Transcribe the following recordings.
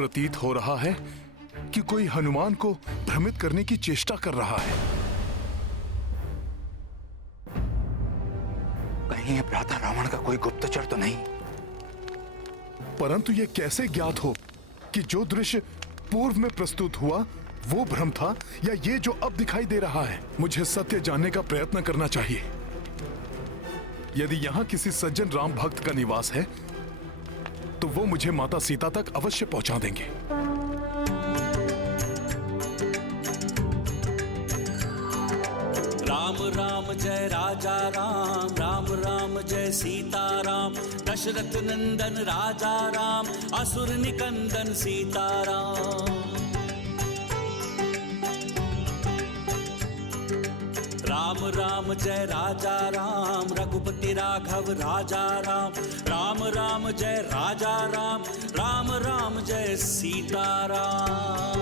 प्रतीत हो रहा है कि कोई हनुमान को भ्रमित करने की चेष्टा कर रहा है। कहीं ये भ्राता रावण का कोई गुप्तचर तो नहीं? परंतु यह कैसे ज्ञात हो कि जो दृश्य पूर्व में प्रस्तुत हुआ वो भ्रम था या ये जो अब दिखाई दे रहा है? मुझे सत्य जानने का प्रयत्न करना चाहिए। यदि यहां किसी सज्जन राम भक्त का निवास है तो वो मुझे माता सीता तक अवश्य पहुंचा देंगे। राम राम जय राजा राम, राम राम जय सीता राम। दशरथ नंदन राजा राम, असुर निकंदन सीता राम। राम राम जय राजा राम, रघुपति राघव राजा राम। राम राम जय राजा राम, राम राम जय सीता राम।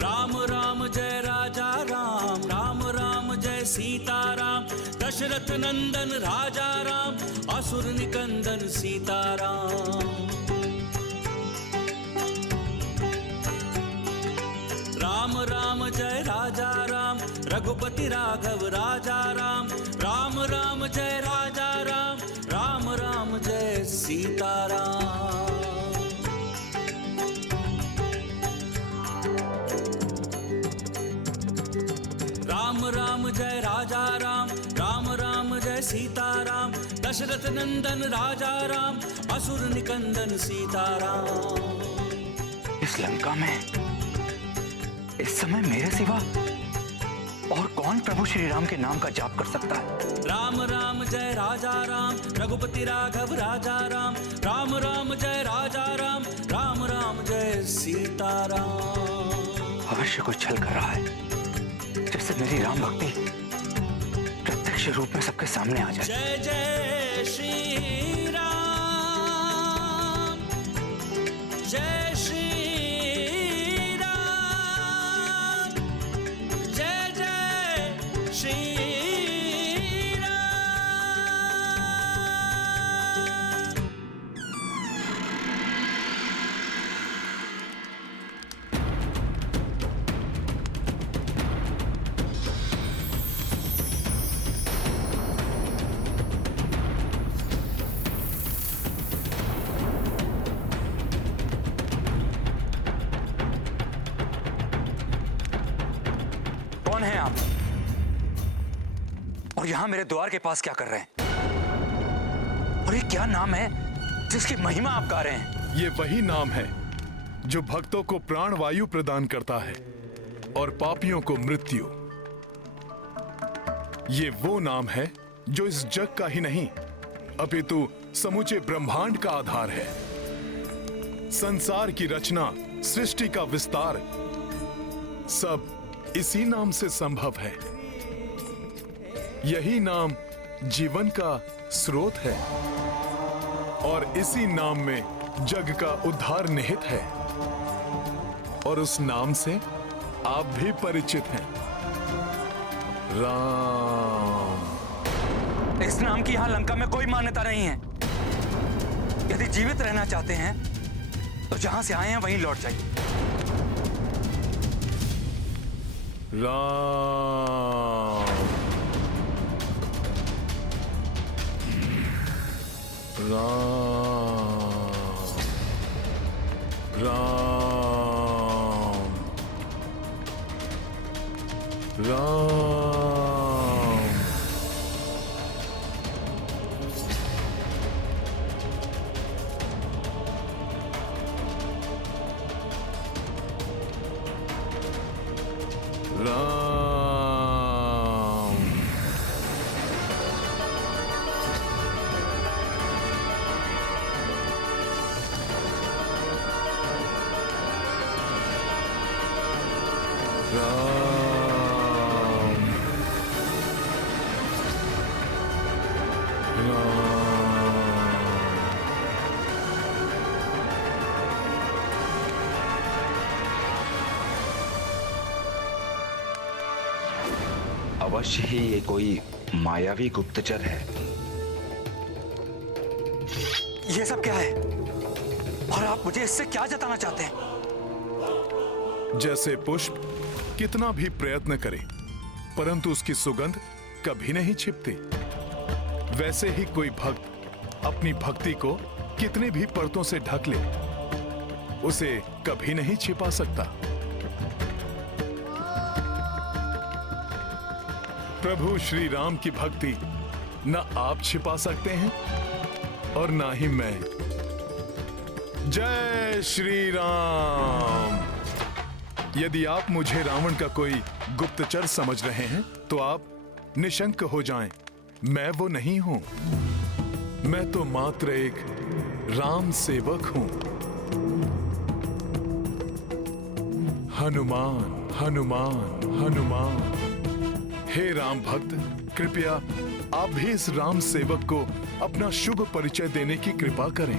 राम राम जय राजा राम, राम राम जय सीता राम। दशरथ नंदन राजा राम, असुर निकंदन सीता राम। राम राम जय राजा राम, रघुपति राघव राजा राम। राम राम जय राजा राम, राम राम जय सीता राम। राम राम जय राजा राम, राम राम जय सीता राम। दशरथ नंदन राजा राम, असुर निकंदन सीता राम। इस लंका में इस समय मेरे सिवा और कौन प्रभु श्री राम के नाम का जाप कर सकता है? राम राम जय राजा राम, रघुपति राघव राजा राम। राम राम जय राजा राम, राम राम जय सीता राम। अवश्य कुछ छल कर रहा है जिससे मेरी राम भक्ति प्रत्यक्ष रूप में सबके सामने आ जाए। जय जय श्री राम, जय श्री राम, जय जय श्री राम। कौन है आप? और यहां मेरे द्वार के पास क्या कर रहे हैं? और ये क्या नाम है जिसकी महिमा आप गा रहे हैं? ये वही नाम है जो भक्तों को प्राण वायु प्रदान करता है और पापियों को मृत्यु। ये वो नाम है जो इस जग का ही नहीं अपितु समूचे ब्रह्मांड का आधार है। संसार की रचना, सृष्टि का विस्तार सब इसी नाम से संभव है। यही नाम जीवन का स्रोत है और इसी नाम में जग का उद्धार निहित है। और उस नाम से आप भी परिचित हैं, राम। इस नाम की यहां लंका में कोई मान्यता नहीं है। यदि जीवित रहना चाहते हैं तो जहां से आए हैं वहीं लौट जाइए। राम राम राम राम। राम अवश्य ही ये कोई मायावी गुप्तचर है ये सब क्या है और आप मुझे इससे क्या जताना चाहते हैं? जैसे पुष्प कितना भी प्रयत्न करे परंतु उसकी सुगंध कभी नहीं छिपती, वैसे ही कोई भक्त अपनी भक्ति को कितने भी परतों से ढक ले उसे कभी नहीं छिपा सकता। प्रभु श्री राम की भक्ति न आप छिपा सकते हैं और ना ही मैं। जय श्री राम। यदि आप मुझे रावण का कोई गुप्तचर समझ रहे हैं तो आप निशंक हो जाएं, मैं वो नहीं हूं। मैं तो मात्र एक राम सेवक हूं। हनुमान हनुमान हनुमान। हे राम भक्त, कृपया आप भी इस राम सेवक को अपना शुभ परिचय देने की कृपा करें।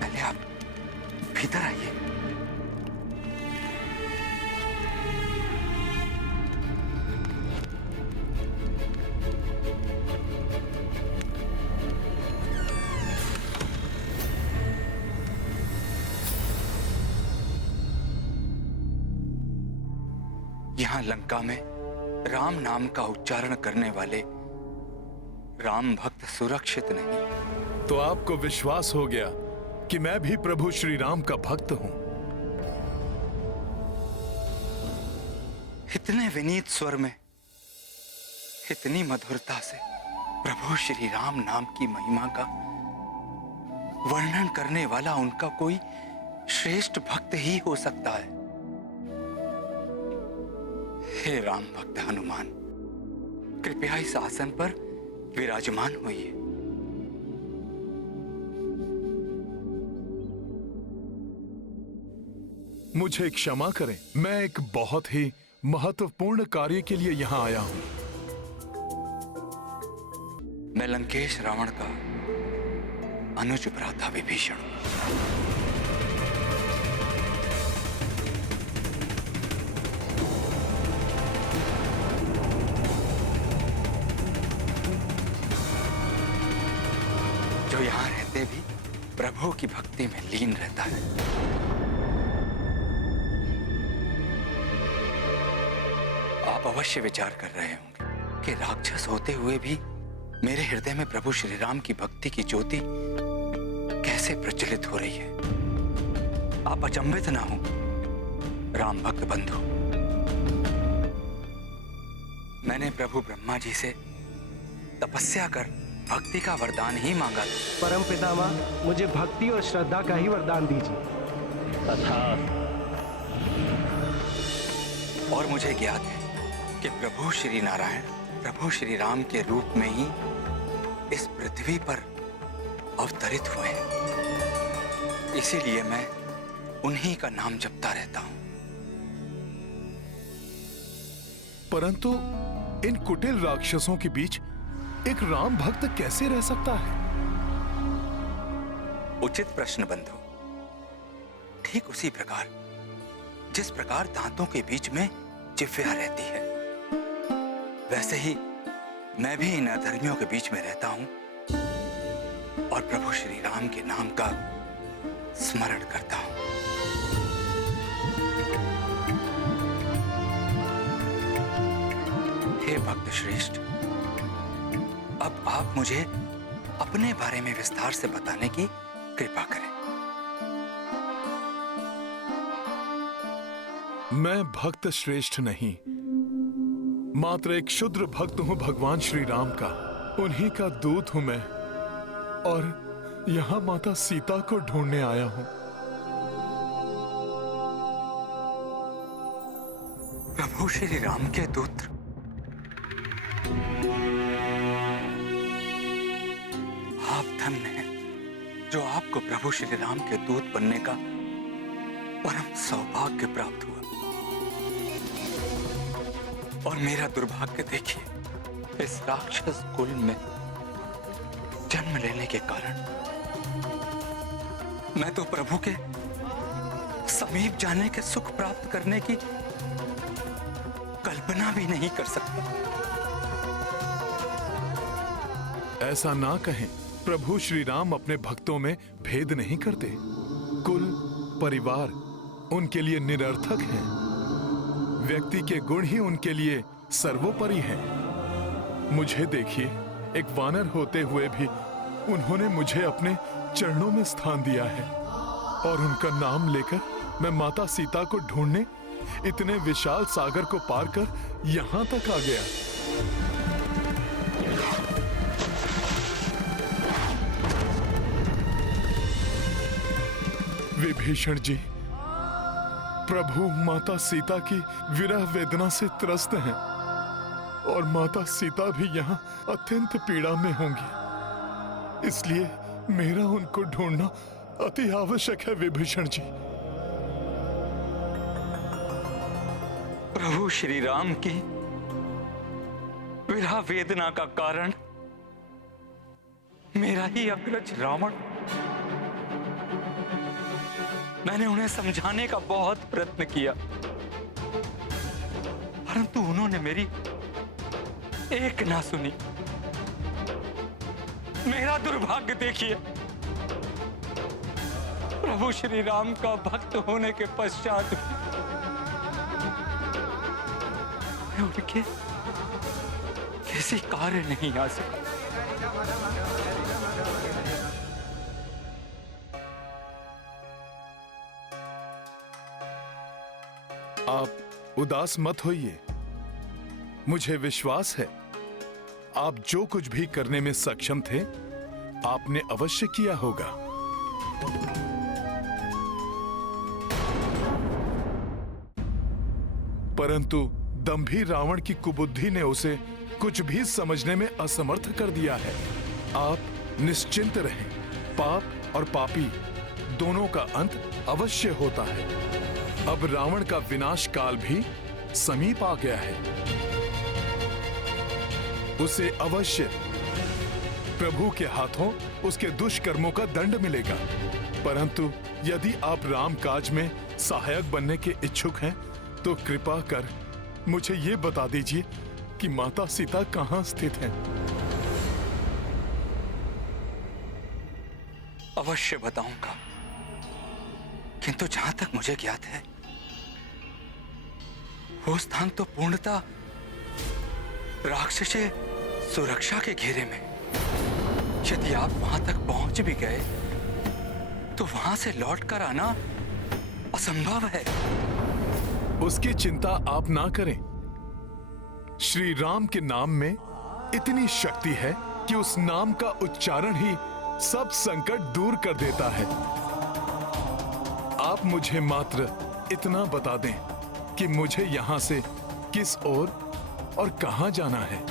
पहले आप भीतर आइए। यहां लंका में राम नाम का उच्चारण करने वाले राम भक्त सुरक्षित नहीं। तो आपको विश्वास हो गया कि मैं भी प्रभु श्री राम का भक्त हूं। इतने विनीत स्वर में, इतनी मधुरता से प्रभु श्री राम नाम की महिमा का वर्णन करने वाला उनका कोई श्रेष्ठ भक्त ही हो सकता है। हे राम भक्त हनुमान, कृपया इस आसन पर विराजमान होइए। मुझे क्षमा करें, मैं एक बहुत ही महत्वपूर्ण कार्य के लिए यहां आया हूं। मैं लंकेश रावण का अनुज भ्राता विभीषण हूं। जो यहां रहते भी प्रभु की भक्ति में लीन रहता है। आप अवश्य विचार कर रहे होंगे कि राक्षस होते हुए भी मेरे हृदय में प्रभु श्री राम की भक्ति की ज्योति कैसे प्रज्वलित हो रही है। आप अचंभित ना हो राम भक्त बंधु। मैंने प्रभु ब्रह्मा जी से तपस्या कर भक्ति का वरदान ही मांगा था। परम पितामह, मुझे भक्ति और श्रद्धा का ही वरदान दीजिए। और मुझे ज्ञात है कि प्रभु श्री नारायण प्रभु श्री राम के रूप में ही इस पृथ्वी पर अवतरित हुए हैं। इसीलिए मैं उन्हीं का नाम जपता रहता हूं। परंतु इन कुटिल राक्षसों के बीच एक राम भक्त कैसे रह सकता है? उचित प्रश्न बंधु। ठीक उसी प्रकार जिस प्रकार दांतों के बीच में जिह्वा रहती है, वैसे ही मैं भी इन अधर्मियों के बीच में रहता हूं और प्रभु श्री राम के नाम का स्मरण करता हूं। हे भक्त श्रेष्ठ, अब आप मुझे अपने बारे में विस्तार से बताने की कृपा करें। मैं भक्त श्रेष्ठ नहीं, मात्र एक क्षुद्र भक्त हूं भगवान श्री राम का। उन्हीं का दूत हूं मैं और यहां माता सीता को ढूंढने आया हूं। प्रभु श्री राम के दूत? आप धन्य हैं जो आपको प्रभु श्री राम के दूत बनने का परम सौभाग्य प्राप्त हुआ। और मेरा दुर्भाग्य देखिए, इस राक्षस कुल में जन्म लेने के कारण मैं तो प्रभु के समीप जाने के सुख प्राप्त करने की कल्पना भी नहीं कर सकता। ऐसा ना कहें। प्रभु श्री राम अपने भक्तों में भेद नहीं करते। कुल, परिवार उनके लिए निरर्थक हैं। व्यक्ति के गुण ही उनके लिए सर्वोपरि हैं। मुझे देखिए, एक वानर होते हुए भी उन्होंने मुझे अपने चरणों में स्थान दिया है, और उनका नाम लेकर मैं माता सीता को ढूंढने इतने विशाल सागर को पार कर यहां तक आ गया। विभीषण जी, प्रभु माता सीता की विरह वेदना से त्रस्त हैं, और माता सीता भी यहाँ अत्यंत पीड़ा में होंगी। इसलिए मेरा उनको ढूंढना अति आवश्यक है विभीषण जी। प्रभु श्री राम की विरह वेदना का कारण मेरा ही अग्रज रावण। मैंने उन्हें समझाने का बहुत प्रयत्न किया, परंतु उन्होंने मेरी एक ना सुनी। मेरा दुर्भाग्य देखिए, प्रभु श्री राम का भक्त होने के पश्चात मैं उनके किसी कार्य नहीं आ सका। आप उदास मत होइए। मुझे विश्वास है आप जो कुछ भी करने में सक्षम थे, आपने अवश्य किया होगा। परंतु दंभी रावण की कुबुद्धि ने उसे कुछ भी समझने में असमर्थ कर दिया है। आप निश्चिंत रहें। पाप और पापी दोनों का अंत अवश्य होता है। अब रावण का विनाश काल भी समीप आ गया है। उसे अवश्य प्रभु के हाथों उसके दुष्कर्मों का दंड मिलेगा। परंतु यदि आप राम काज में सहायक बनने के इच्छुक हैं, तो कृपा कर मुझे ये बता दीजिए कि माता सीता कहाँ स्थित हैं? अवश्य बताऊंगा, किंतु जहां तक मुझे ज्ञात है, वो स्थान तो पूर्णतः राक्षसी सुरक्षा के घेरे में। यदि आप वहां तक पहुंच भी गए, तो वहां से लौटकर आना असंभव है। उसकी चिंता आप ना करें। श्री राम के नाम में इतनी शक्ति है कि उस नाम का उच्चारण ही सब संकट दूर कर देता है। आप मुझे मात्र इतना बता दें कि मुझे यहां से किस ओर और कहां जाना है।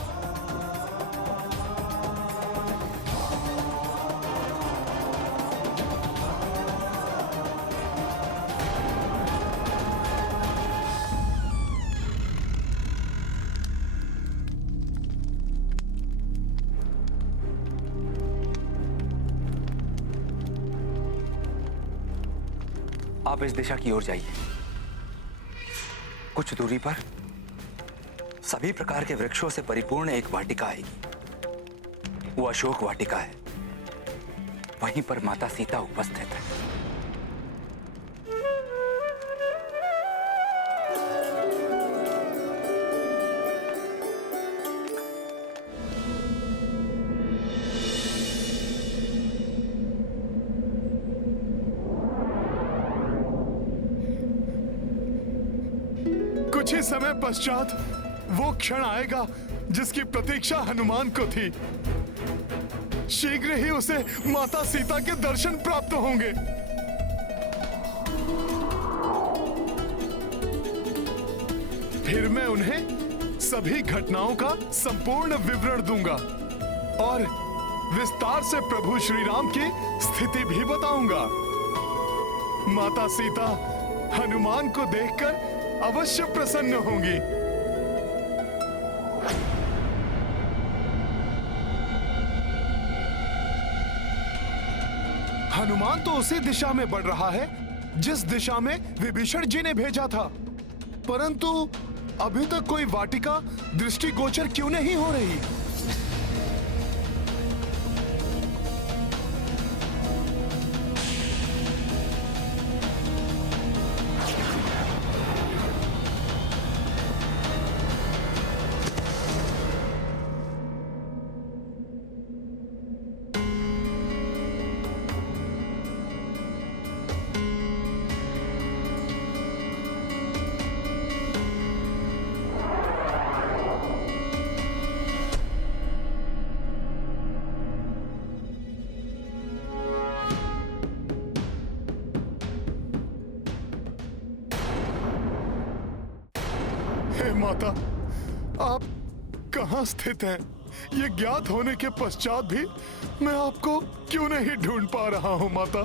आप इस दिशा की ओर जाइए। कुछ दूरी पर सभी प्रकार के वृक्षों से परिपूर्ण एक वाटिका आएगी। वो अशोक वाटिका है। वहीं पर माता सीता उपस्थित है। कुछ ही समय पश्चात वो क्षण आएगा जिसकी प्रतीक्षा हनुमान को थी। शीघ्र ही उसे माता सीता के दर्शन प्राप्त होंगे। फिर मैं उन्हें सभी घटनाओं का संपूर्ण विवरण दूंगा और विस्तार से प्रभु श्री राम की स्थिति भी बताऊंगा। माता सीता हनुमान को देखकर अवश्य प्रसन्न होंगी। हनुमान तो उसी दिशा में बढ़ रहा है जिस दिशा में विभीषण जी ने भेजा था, परंतु अभी तक कोई वाटिका दृष्टिगोचर क्यों नहीं हो रही? हे माता, आप कहाँ स्थित हैं? ये ज्ञात होने के पश्चात भी मैं आपको क्यों नहीं ढूंढ पा रहा हूँ माता?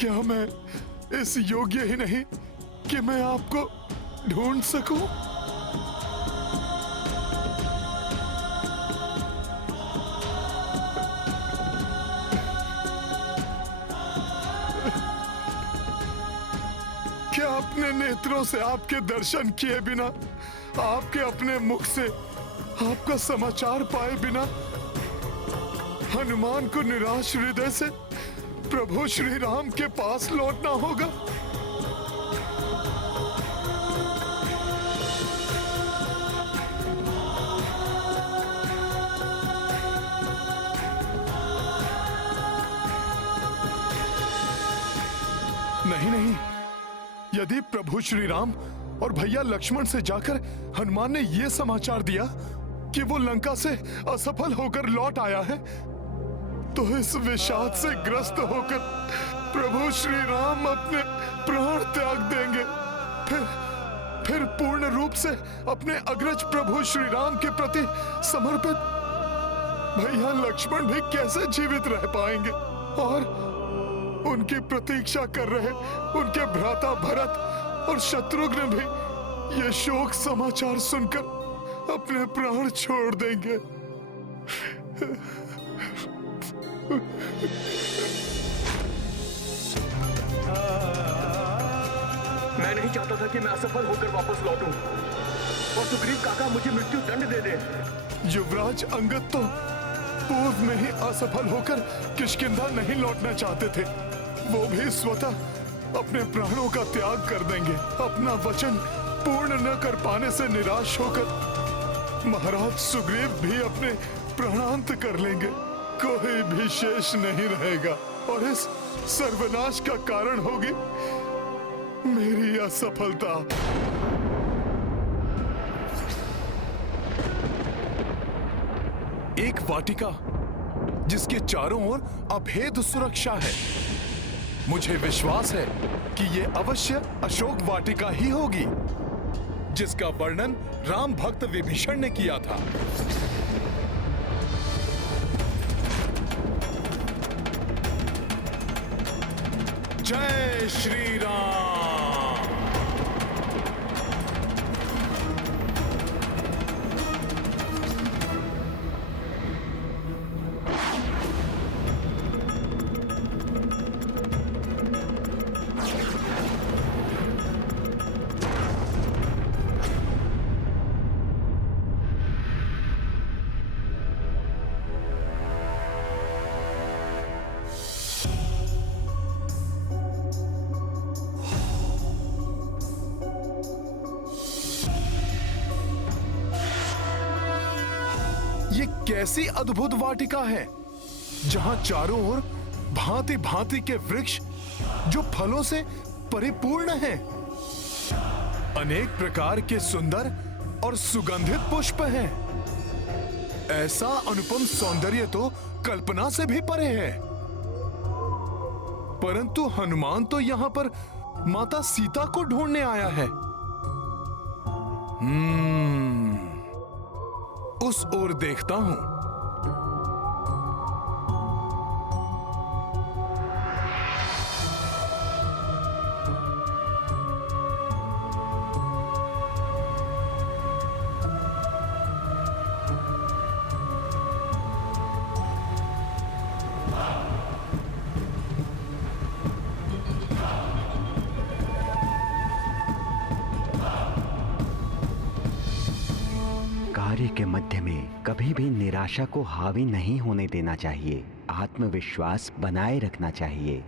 क्या मैं इस योग्य ही नहीं कि मैं आपको ढूंढ सकूं? क्या अपने नेत्रों से आपके दर्शन किए बिना, आपके अपने मुख से आपका समाचार पाए बिना हनुमान को निराश हृदय से प्रभु श्री राम के पास लौटना होगा? नहीं नहीं, यदि प्रभु श्री राम और भैया लक्ष्मण से जाकर हनुमान ने यह समाचार दिया कि वो लंका से असफल होकर लौट आया है, तो इस विषाद से ग्रस्त होकर प्रभु श्री राम अपने प्राण त्याग देंगे। फिर पूर्ण रूप से अपने अग्रज प्रभु श्री राम के प्रति समर्पित भैया लक्ष्मण भी कैसे जीवित रह पाएंगे? और उनकी प्रतीक्षा कर रहे उनके भ्राता भरत और शत्रुघ्न भी ये शोक समाचार सुनकर अपने प्राण छोड़ देंगे। मैं नहीं चाहता था कि मैं असफल होकर वापस लौटूं और सुग्रीव काका मुझे मृत्यु दंड दे दे। युवराज अंगद तो पूर्व में ही असफल होकर किष्किंधा नहीं लौटना चाहते थे। वो भी स्वतः अपने प्राणों का त्याग कर देंगे। अपना वचन पूर्ण न कर पाने से निराश होकर महाराज सुग्रीव भी अपने प्राणांत कर लेंगे। कोई भी शेष नहीं रहेगा और इस सर्वनाश का कारण होगी मेरी असफलता। एक वाटिका जिसके चारों ओर अभेद सुरक्षा है। मुझे विश्वास है कि ये अवश्य अशोक वाटिका ही होगी जिसका वर्णन राम भक्त विभीषण ने किया था। जय श्री राम। ये कैसी अद्भुत वाटिका है जहां चारों ओर भांति भांति के वृक्ष जो फलों से परिपूर्ण हैं। अनेक प्रकार के सुंदर और सुगंधित पुष्प हैं। ऐसा अनुपम सौंदर्य तो कल्पना से भी परे है। परंतु हनुमान तो यहां पर माता सीता को ढूंढने आया है। उस ओर देखता हूं। कार्य के मध्य में कभी भी निराशा को हावी नहीं होने देना चाहिए। आत्मविश्वास बनाए रखना चाहिए।